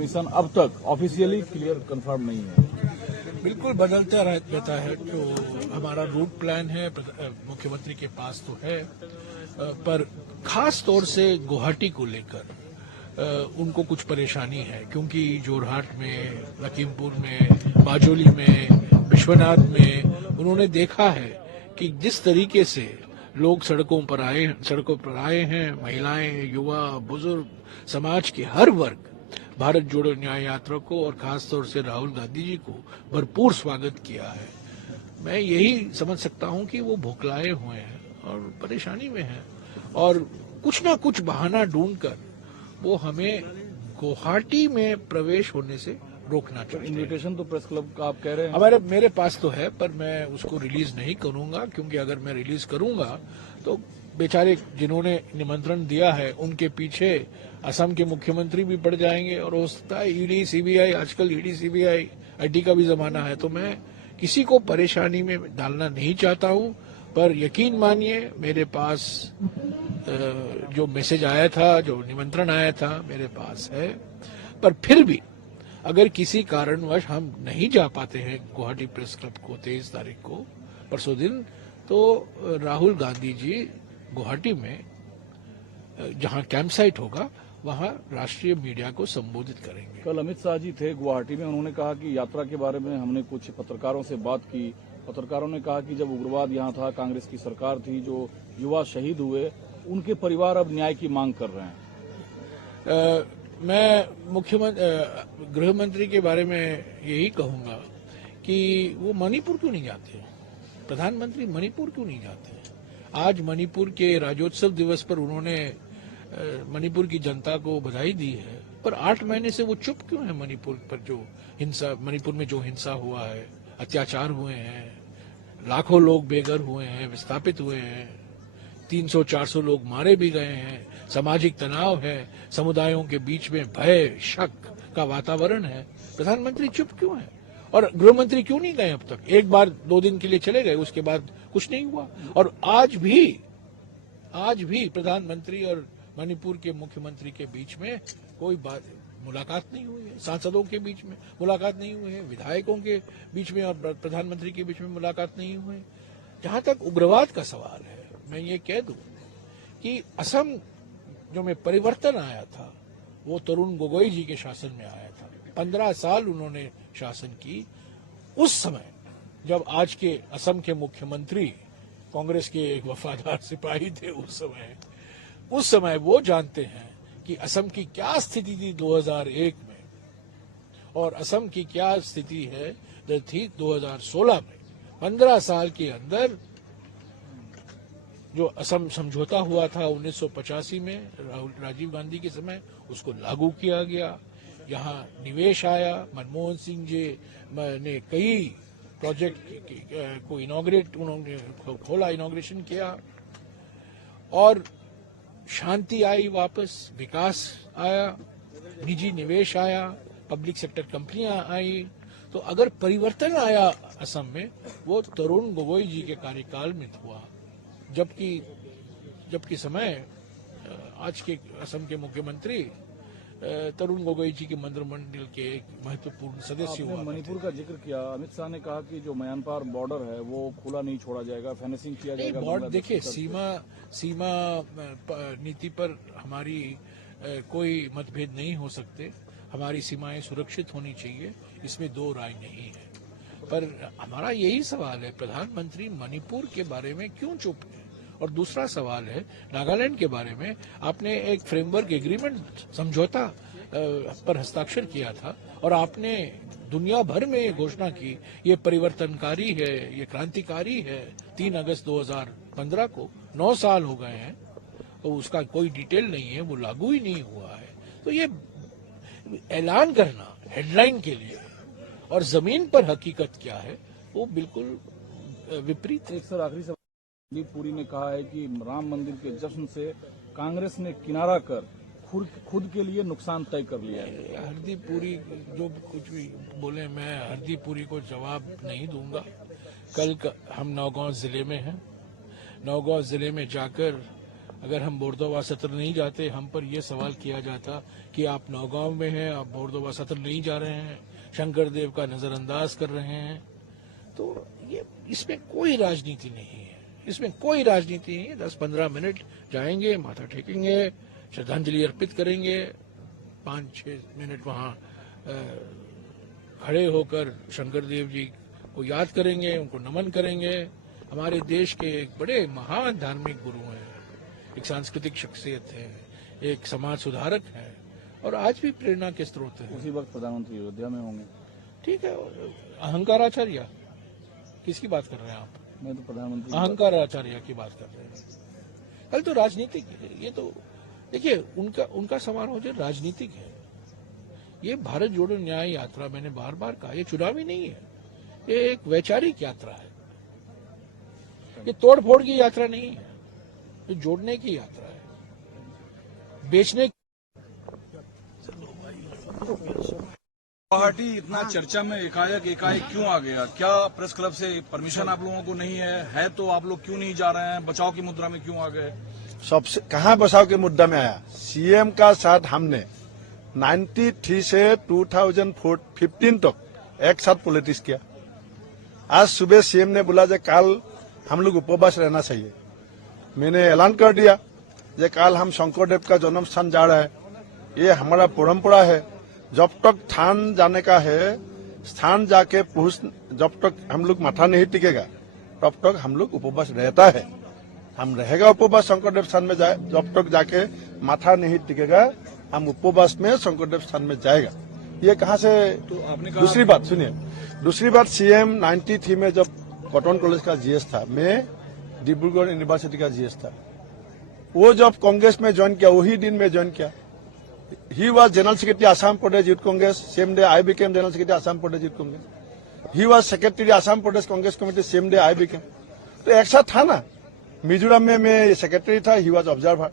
Mission अब तक officially clear confirm नहीं है। बिल्कुल बदलता रहता है। जो हमारा रूट प्लान है मुख्यमंत्री के पास तो है, पर खास तौर से गुवाहाटी को लेकर उनको कुछ परेशानी है, क्योंकि जोरहाट में, लखीमपुर में, बाजोली में, विश्वनाथ में उन्होंने देखा है कि जिस तरीके से लोग सड़कों पर आए हैं, महिलाएं, युवा, बुजुर्ग, समाज के हर वर्ग भारत जोड़ो न्याय यात्रा को और खास तौर से राहुल गांधी जी को भरपूर स्वागत किया है। मैं यही समझ सकता हूं कि वो भुखलाए हुए हैं और परेशानी में हैं, और कुछ ना कुछ बहाना ढूंढकर वो हमें गुवाहाटी में प्रवेश होने से रोकना चाहते हैं। इन्विटेशन तो प्रेस क्लब का आप कह रहे हैं? मेरे पास तो है, पर मैं उसको रिलीज नहीं करूंगा, क्योंकि अगर मैं रिलीज करूंगा तो बेचारे जिन्होंने निमंत्रण दिया है उनके पीछे असम के मुख्यमंत्री भी पड़ जाएंगे, और हो सकता है ईडी सीबीआई, आजकल ईडी सीबीआई आईटी का भी जमाना है, तो मैं किसी को परेशानी में डालना नहीं चाहता हूं। पर यकीन मानिए, मेरे पास जो मैसेज आया था, जो निमंत्रण आया था, मेरे पास है। पर फिर भी अगर किसी कारणवश हम नहीं जा पाते हैं गुवाहाटी प्रेस क्लब को 23 तारीख को, परसों दिन, तो राहुल गांधी जी गुवाहाटी में जहां कैंप साइट होगा वहां राष्ट्रीय मीडिया को संबोधित करेंगे। कल अमित शाह जी थे गुवाहाटी में, उन्होंने कहा कि यात्रा के बारे में हमने कुछ पत्रकारों से बात की। पत्रकारों ने कहा कि जब उग्रवाद यहाँ था, कांग्रेस की सरकार थी, जो युवा शहीद हुए, उनके परिवार अब न्याय की मांग कर रहे हैं। मैं गृह मंत्री के बारे में यही कहूंगा कि वो मणिपुर क्यों नहीं जाते, प्रधानमंत्री मणिपुर क्यों नहीं जाते। आज मणिपुर के राज्योत्सव दिवस पर उन्होंने मणिपुर की जनता को बधाई दी है, पर 8 महीने से वो चुप क्यों है मणिपुर पर? जो हिंसा, मणिपुर में जो हिंसा हुआ है, अत्याचार हुए हैं, लाखों लोग बेघर हुए हैं, विस्थापित हुए हैं, 300-400 लोग मारे भी गए हैं, सामाजिक तनाव है, समुदायों के बीच में भय, शक का वातावरण है, प्रधानमंत्री चुप क्यों है? और गृह मंत्री क्यों नहीं गए अब तक? एक बार 2 दिन के लिए चले गए, उसके बाद कुछ नहीं हुआ। और आज भी प्रधानमंत्री और मणिपुर के मुख्यमंत्री के बीच में कोई मुलाकात नहीं हुई है, सांसदों के बीच में मुलाकात नहीं हुई है, विधायकों के बीच में और प्रधानमंत्री के बीच में मुलाकात नहीं हुई है। जहां तक उग्रवाद का सवाल है, मैं ये कह दूं कि असम जो में परिवर्तन आया था, वो तरुण गोगोई जी के शासन में आया था। 15 साल उन्होंने शासन की। उस समय जब आज के असम के मुख्यमंत्री कांग्रेस के एक वफादार सिपाही थे, उस समय वो जानते हैं कि असम की क्या स्थिति थी 2001 में, और असम की क्या स्थिति है थी 2016 में। 15 साल के अंदर जो असम समझौता हुआ था 1985 में राजीव गांधी के समय, उसको लागू किया गया। यहाँ निवेश आया, मनमोहन सिंह जी ने कई प्रोजेक्ट को उन्होंने इनॉग्रेशन किया, और शांति आई वापस, विकास आया, निजी निवेश आया, पब्लिक सेक्टर कंपनियां आई। तो अगर परिवर्तन आया असम में, वो तरुण गोगोई जी के कार्यकाल में हुआ, जबकि समय आज के असम के मुख्यमंत्री तरुण गोगोई जी के मंत्रिमंडल के एक महत्वपूर्ण सदस्य हुआ। मणिपुर का जिक्र किया, अमित शाह ने कहा कि जो म्यांमार बॉर्डर है वो खुला नहीं छोड़ा जाएगा, फेंसिंग किया जाएगा। बॉर्डर देखिए, सीमा नीति पर हमारी कोई मतभेद नहीं हो सकते। हमारी सीमाएं सुरक्षित होनी चाहिए, इसमें 2 राय नहीं है। पर हमारा यही सवाल है, प्रधानमंत्री मणिपुर के बारे में क्यों चुप है? और दूसरा सवाल है, नागालैंड के बारे में आपने एक फ्रेमवर्क एग्रीमेंट, समझौता पर हस्ताक्षर किया था, और आपने दुनिया भर में ये घोषणा की ये परिवर्तनकारी है, ये क्रांतिकारी है। 3 अगस्त 2015 को 9 साल हो गए हैं, तो उसका कोई डिटेल नहीं है, वो लागू ही नहीं हुआ है। तो ये ऐलान करना हेडलाइन के लिए, और जमीन पर हकीकत क्या है, वो बिल्कुल विपरीत है। एक सर आखिरी सवाल, हरदीप पुरी ने कहा है कि राम मंदिर के जश्न से कांग्रेस ने किनारा कर खुद के लिए नुकसान तय कर लिया है। हरदीप पुरी जो कुछ भी बोले, मैं हरदीप पुरी को जवाब नहीं दूंगा। कल हम नौगांव जिले में हैं, नौगांव जिले में जाकर अगर हम बोरदोबा सत्र नहीं जाते, हम पर यह सवाल किया जाता कि आप नौगांव में हैं, आप बोरदोबा सत्र नहीं जा रहे हैं, शंकर देव का नजरअंदाज कर रहे हैं। तो ये इसमें कोई राजनीति नहीं है, इसमें कोई राजनीति नहीं है। 10-15 मिनट जाएंगे, माथा टेकेंगे, श्रद्धांजलि अर्पित करेंगे, 5-6 मिनट वहां खड़े होकर शंकर देव जी को याद करेंगे, उनको नमन करेंगे। हमारे देश के एक बड़े महान धार्मिक गुरु हैं, एक सांस्कृतिक शख्सियत है, एक समाज सुधारक है और आज भी प्रेरणा के स्रोत है। उसी वक्त प्रधानमंत्री अयोध्या में होंगे। ठीक है, अहंकाराचार्य किसकी बात कर रहे हैं आप? मैं तो प्रधानमंत्री अहंकाराचार्य की बात कर रहे हैं। कल तो राजनीतिक है, ये तो देखिए उनका समारोह जो राजनीतिक है। ये भारत जोड़ो न्याय यात्रा, मैंने बार बार कहा, ये चुनावी नहीं है, ये एक वैचारिक यात्रा है। ये तोड़ फोड़ की यात्रा नहीं है, ये जोड़ने की यात्रा है, बेचने। गुवाहाटी इतना चर्चा में एकाएक क्यों आ गया? क्या प्रेस क्लब से परमिशन आप लोगों को नहीं है तो आप लोग क्यों नहीं जा रहे हैं? बचाव की मुद्रा में क्यों आ गए? सबसे कहां बचाव के मुद्दा में आया? सीएम का साथ हमने 93 से 2015 तक एक साथ पॉलिटिक्स किया। आज सुबह सीएम ने बोला कि कल हम लोग उपवास रहना चाहिए। मैंने ऐलान कर दिया कि कल हम शंकरदेव का जन्म स्थान जा रहा है। ये हमारा परंपरा है, जब तक स्थान जाने का है, स्थान जाके जब तक हम लोग माथा नहीं टिकेगा तब तक हम लोग उपवास रहता है। हम रहेगा उपवास शंकरदेव स्थान में जाए, जब तक जाके माथा नहीं टिकेगा हम उपवास में शंकरदेव स्थान में जाएगा। ये कहां से? तो आपने कहा। दूसरी बात सुनिए, दूसरी बात, सीएम 93 में जब कॉटन कॉलेज का जीएस था, मैं डिब्रूगढ़ यूनिवर्सिटी का जीएस था। वो जब कांग्रेस में ज्वाइन किया, वही दिन में ज्वाइन किया। He was General Secretary Assam Pradesh Youth Congress. Same day I became General Secretary Assam Pradesh Youth Congress. He was Secretary Assam Pradesh Congress Committee. Same day I became. तो एक साथ था ना। मिजोरम में मैं सेक्रेटरी था, he was observer.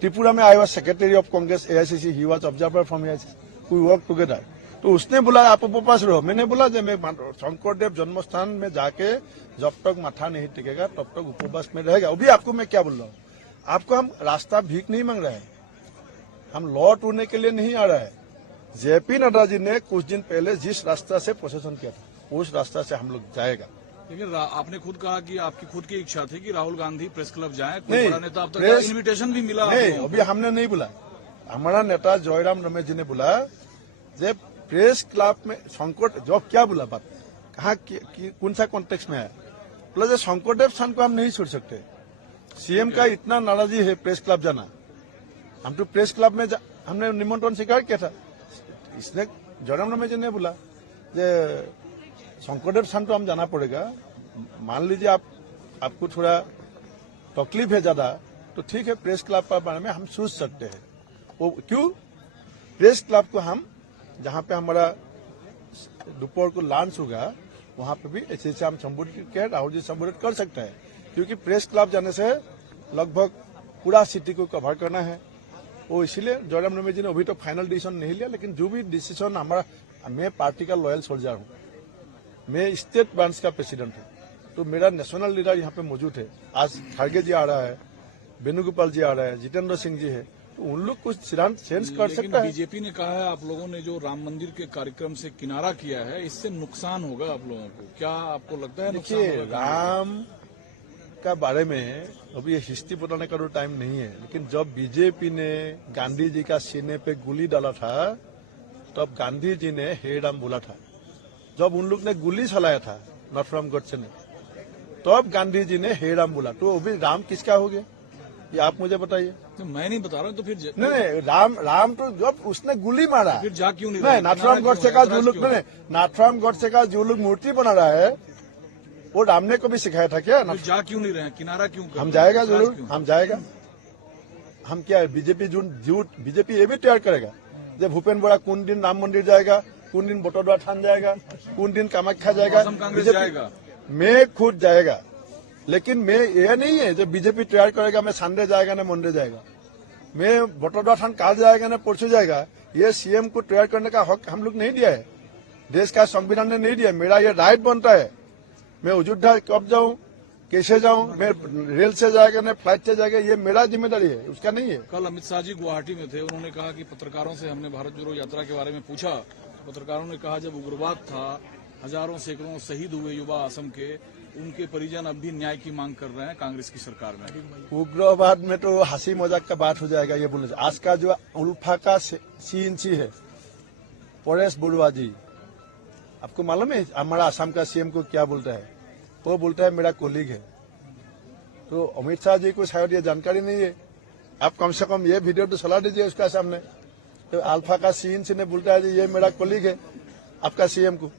Tripura में I was Secretary of Congress AICC, he was observer from AICC. We worked together. तो उसने बोला आप उपवास रहो, मैंने बोला जब मैं शंकरदेव जन्म स्थान में जाके जब तक माथा नहीं टिकेगा तब तक उपवास में रहेगा। अभी आपको मैं क्या बोल रहा हूँ, आपको हम रास्ता भीख नहीं मांग रहे हैं, हम लॉ टूरने के लिए नहीं आ रहा है। जेपी नड्डा जी ने कुछ दिन पहले जिस रास्ता से प्रोसेसन किया था उस रास्ता से हम लोग जाएगा। लेकिन आपने खुद कहा कि आपकी खुद की इच्छा थी कि राहुल गांधी प्रेस क्लब जाएं, कोई नहीं, बड़ा नेता अब तक इन्विटेशन भी मिला नहीं, अभी हमने नहीं बोला। हमारा नेता जयराम रमेश जी ने बोला जब प्रेस क्लब में संकट जो क्या बोला बात कहा कौन सा कॉन्टेक्स्ट में आया, बोला जो शंकरदेव स्थान को हम नहीं छोड़ सकते। सीएम का इतना नाराजी है प्रेस क्लब जाना, हम तो प्रेस क्लब में हमने निमंत्रण स्वीकार किया था। इसने जयराम रमेश जी ने बोला जे शंकरदेव स्थान तो हम जाना पड़ेगा, मान लीजिए आपको थोड़ा तकलीफ है ज्यादा तो ठीक है, प्रेस क्लब के बारे में हम सोच सकते हैं। वो क्यों? प्रेस क्लब को हम जहां पे हमारा दोपहर को लॉन्च होगा वहां पे भी ऐसे हम संबोधित किया, राहुल जी संबोधित कर सकते हैं, क्योंकि प्रेस क्लब जाने से लगभग पूरा सिटी को कवर करना है। वो इसीलिए जयराम रमेश जी ने अभी तो फाइनल डिसीजन नहीं लिया, लेकिन जो भी डिसीजन हमारा, मैं पार्टी का लॉयल सोल्जर हूँ, मैं स्टेट ब्रांच का प्रेसिडेंट हूँ, तो मेरा नेशनल लीडर यहाँ पे मौजूद है। आज खड़गे जी आ रहा है, वेणुगोपाल जी आ रहा है, जितेंद्र सिंह जी है, तो उन लोग कुछ सिद्धांत चेंज कर सकता है। बीजेपी ने कहा है आप लोगों ने जो राम मंदिर के कार्यक्रम से किनारा किया है इससे नुकसान होगा आप लोगों को, क्या आपको लगता है नुकसान देखिए, होगा? राम का बारे में अभी ये हिस्ट्री बताने का तो टाइम नहीं है, लेकिन जब बीजेपी ने गांधी जी का सीने पे गोली डाला था तब गांधी जी ने हे राम बोला था। जब उन लोग ने गोली चलाया था नथुराम गोडसे ने, तब गांधी जी ने हे राम बोला। तो अभी राम किसका हो गया ये आप मुझे बताइए। तो मैं नहीं बता रहा हूँ, तो फिर नहीं, राम तो जब उसने गोली मारा, फिर जा क्यों नहीं? नहीं, नाथुराम गोडसे का जो लोग, नाथुराम गोडसे का जो लोग मूर्ति बना रहा है वो राम ने को भी सिखाया था क्या? फिर जा क्यों नहीं रहे, किनारा क्यों? हम जाएगा जरूर, हम जाएगा। हम क्या बीजेपी बीजेपी ये भी तैयार करेगा जब भूपेन बोरा कौन दिन राम मंदिर जाएगा, कौन दिन बटोदरा थान जाएगा, कौन दिन कामाख्या जाएगा, कांग्रेस जाएगा, मैं खुद जाएगा। लेकिन मैं ये नहीं है जब बीजेपी तैयार करेगा मैं संडे जाएगा ना मंडे जाएगा, मैं बटोदरा थान काल जाएगा ना परसों जाएगा, ये सीएम को तैयार करने का हक हम लोग नहीं दिया है, देश का संविधान ने नहीं दिया। मेरा ये राइट बनता है, मैं अयोध्या कब जाऊं, कैसे जाऊं? मैं रेल से जाएगा ना फ्लाइट से जाएगा, ये मेरा जिम्मेदारी है, उसका नहीं है। कल अमित शाह जी गुवाहाटी में थे, उन्होंने कहा कि पत्रकारों से हमने भारत जोड़ो यात्रा के बारे में पूछा, पत्रकारों ने कहा जब उग्रवाद था, हजारों सैकड़ों शहीद हुए युवा असम के, उनके परिजन अब भी न्याय की मांग कर रहे हैं कांग्रेस की सरकार में। उग्रवाद में तो हंसी मजाक का बात हो जाएगा ये बोलने से। आज का जो उल्फा का CNC है परेश बरुआ जी, आपको मालूम है हमारा असम का CM को क्या बोलता है? वो बोलता है मेरा कोलीग है। तो अमित शाह जी को शायद ये जानकारी नहीं है। आप कम से कम ये वीडियो तो चला दीजिए उसका सामने। तो अल्फा का CNC ने बोलता है जी ये मेरा कोलीग है आपका CM को।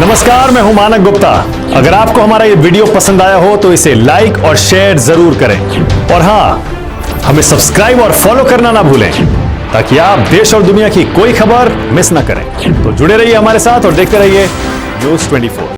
नमस्कार, मैं हूं मानक गुप्ता। अगर आपको हमारा ये वीडियो पसंद आया हो तो इसे लाइक और शेयर जरूर करें, और हां, हमें सब्सक्राइब और फॉलो करना ना भूलें ताकि आप देश और दुनिया की कोई खबर मिस ना करें। तो जुड़े रहिए हमारे साथ और देखते रहिए न्यूज़ 24।